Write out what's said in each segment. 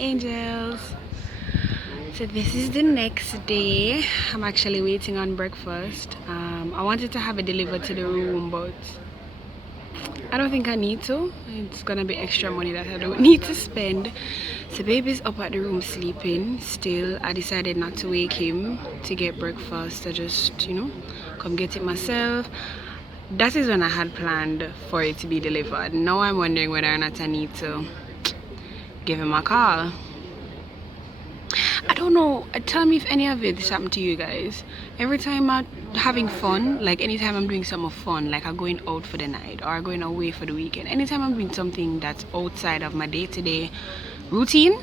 angels. So this is the next day. I'm actually waiting on breakfast. I wanted to have it delivered to the room, but I don't think I need to. It's gonna be extra money that I don't need to spend. So baby's up at the room sleeping still. I decided not to wake him to get breakfast. I just, come get it myself. That is when I had planned for it to be delivered. Now I'm wondering whether or not I need to give him a call. I don't know. Tell me if any of it has happened to you guys. Every time I'm having fun, like anytime I'm doing something fun, like I'm going out for the night or going away for the weekend, anytime I'm doing something that's outside of my day-to-day routine,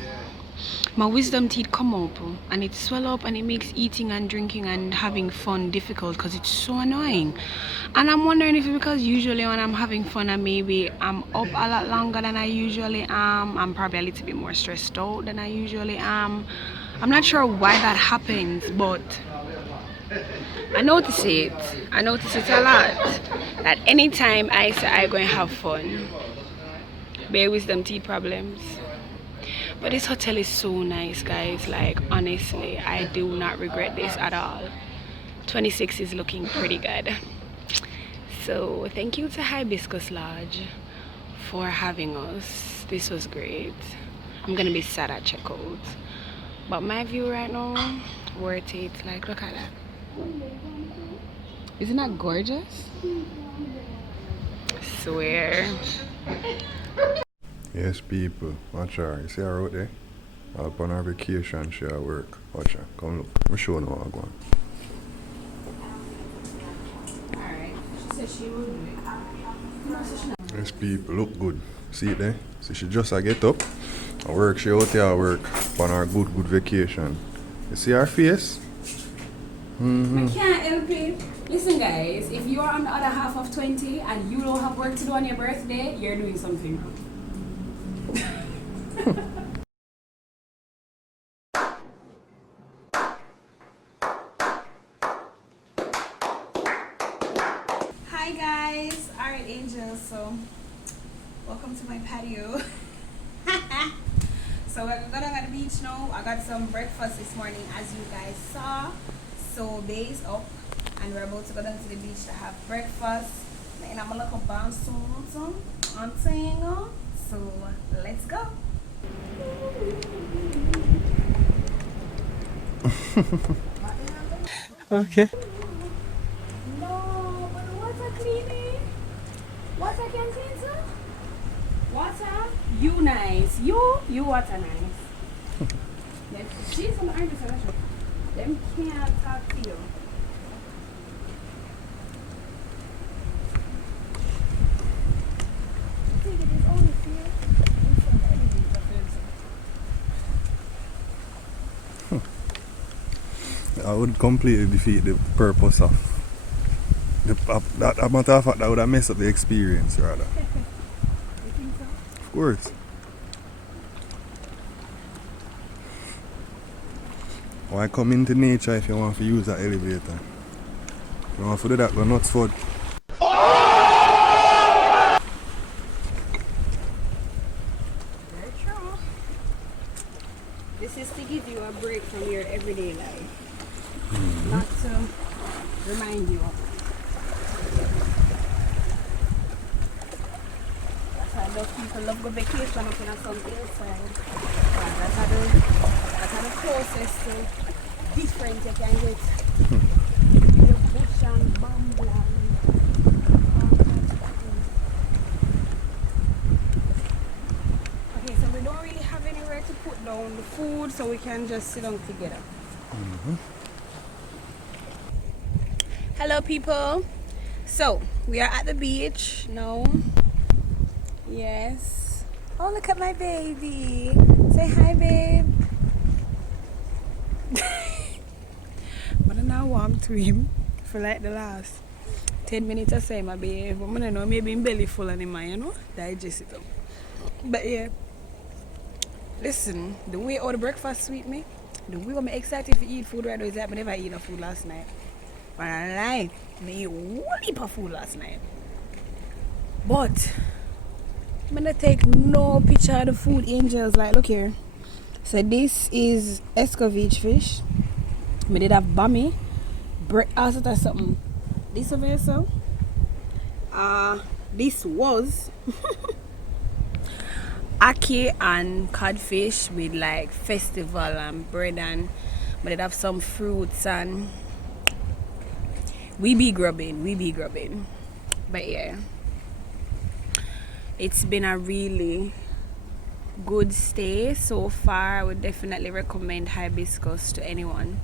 my wisdom teeth come up and it swell up and it makes eating and drinking and having fun difficult because it's so annoying. And I'm wondering if it's because usually when I'm having fun and maybe I'm up a lot longer than I usually am. I'm probably a little bit more stressed out than I usually am. I'm not sure why that happens, but I notice it. I notice it a lot. That anytime I say I'm going to have fun, bear wisdom teeth problems. But this hotel is so nice, guys. Like, honestly, I do not regret this at all. 26 is looking pretty good. So thank you to Hibiscus Lodge for having us. This was great. I'm gonna be sad at checkout, but my view right now, worth it. Like, look at that. Isn't that gorgeous? Swear. Yes, people. Watch her. You see her out there? Up on her vacation, she at work. Watch her. Come look. I'm showing her what I'm going. Alright. She said she will do it. Yes, people. Look good. See it there? See, she just get up. I work. She out there at work. On her good vacation. You see her face? I can't help it. Listen, guys. If you are on the other half of 20 and you don't have work to do on your birthday, you're doing something wrong. Hi guys, alright angels, so welcome to my patio. So we're gonna go to the beach now. I got some breakfast this morning as you guys saw. So Bay is up and we're about to go down to the beach to have breakfast. And I'm gonna look up on Tango. So let's go. Okay. No, but the water cleaning. Water can clean, sir. Water, you nice. You water nice. She's on the other side. Them can't talk to you. I think it is only fear. I would completely defeat the purpose of that amount of fact that would have messed up the experience rather. You think so? Of course. Why come into nature if you want to use that elevator? If you want to do that, go nuts for it. Very true. This is to give you a break from your everyday life. Not to remind you of it. That's why those people love go vacation up in some hillside. That's how the closest to different you can get. Your bush and bamboo and all kinds of things. Okay, so we don't really have anywhere to put down the food, so we can just sit down together. Hello people, so we are at the beach now. Yes. Oh, look at my baby. Say hi, babe. But I'm now warm to him for like the last 10 minutes I say my baby. But I don't know, maybe I'm belly full anymore, digest it up. But yeah, listen, the way all the breakfast sweet me, the way I'm excited to eat food right now is that I never eat no food last night. But I lied, I ate a whole heap of food last night. But I'm gonna take no picture of the food angels. Like, look here, So this is escovitch fish. We did have bummy, also that's something. This over here, so this was ackee and codfish with like festival and bread, and we did have some fruits, and we be grubbing. But yeah, it's been a really good stay so far. I would definitely recommend Hibiscus to anyone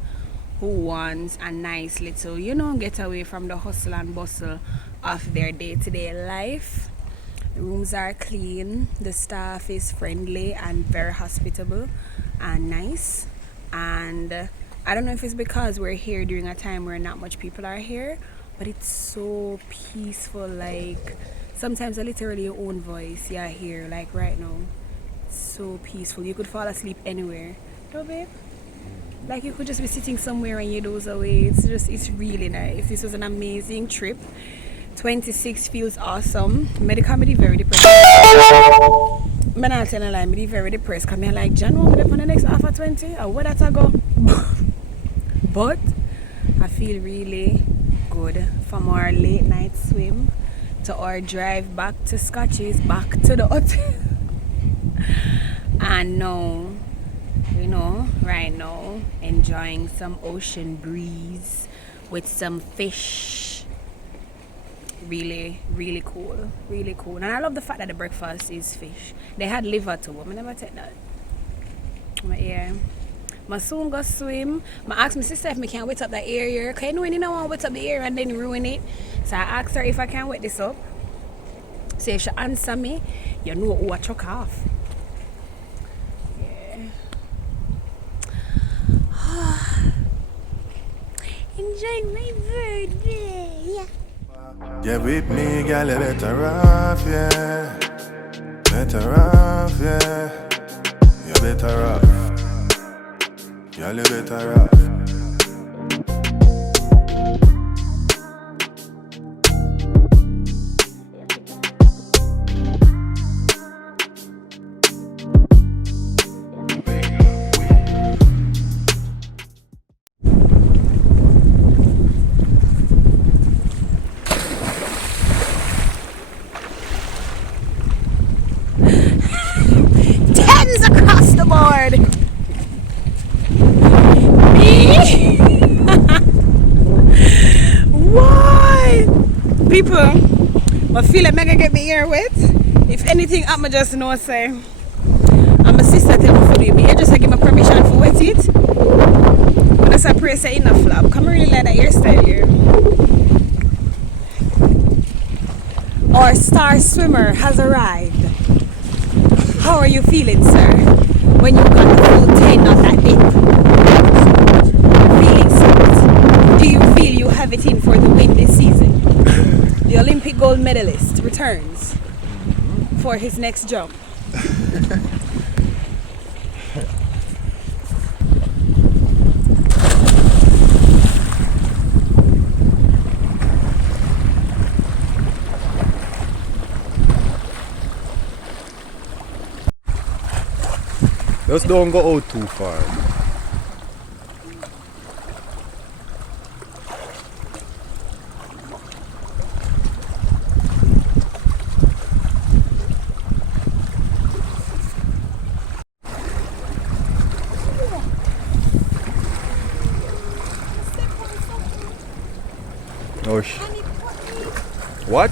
who wants a nice little, get away from the hustle and bustle of their day-to-day life. The rooms are clean, the staff is friendly and very hospitable and nice. And I don't know if it's because we're here during a time where not much people are here, but it's so peaceful. Like sometimes I literally your own voice you hear, like right now. It's so peaceful. You could fall asleep anywhere. No, babe? Like you could just be sitting somewhere and you doze away. It's really nice. This was an amazing trip. 26 feels awesome. Medical me very depressed. I'm not telling a lie, me very depressed. Cause me like John won't be on the next half of 20 or where that I go. But I feel really good from our late night swim to our drive back to Scotches, back to the hotel. And now, right now, enjoying some ocean breeze with some fish. Really, really cool. Really cool. And I love the fact that the breakfast is fish. They had liver too, but I never take that. But yeah. I soon go swim. I asked my sister if I can wet up that area. Because you know when you don't want to wet up the area and then ruin it. So I asked her if I can wet this up. So if she answer me, you know who I chuck off. Enjoying my birthday. Yeah, with me, girl, you better off, yeah. Better off, yeah. You better off. Girl, you better off. Across the board. Why? People, I feel like mega get me ear wet. If anything, I'ma just know say. And my sister tell me for do me. You just give me permission for wet it. But that's a prayer say enough flap. Come really like that hairstyle here. Our star swimmer has arrived. How are you feeling, sir? When you got the full 10 of that dip? Feeling smooth? Do you feel you have it in for the win this season? The Olympic gold medalist returns for his next jump. Just don't go out too far. Oh, what?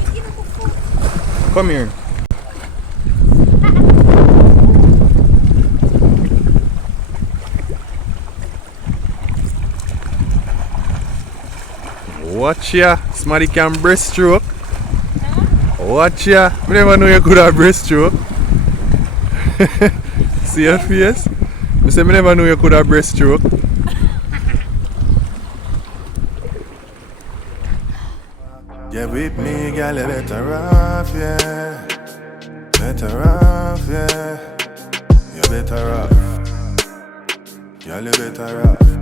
Come here. Watch ya, somebody can breaststroke. Watch ya, I never know you could have breaststroke. See your face? I say I never know you could have breaststroke. Yeah, with me, girl, you better off, yeah. Better off, yeah. You better off. Girl, you better off.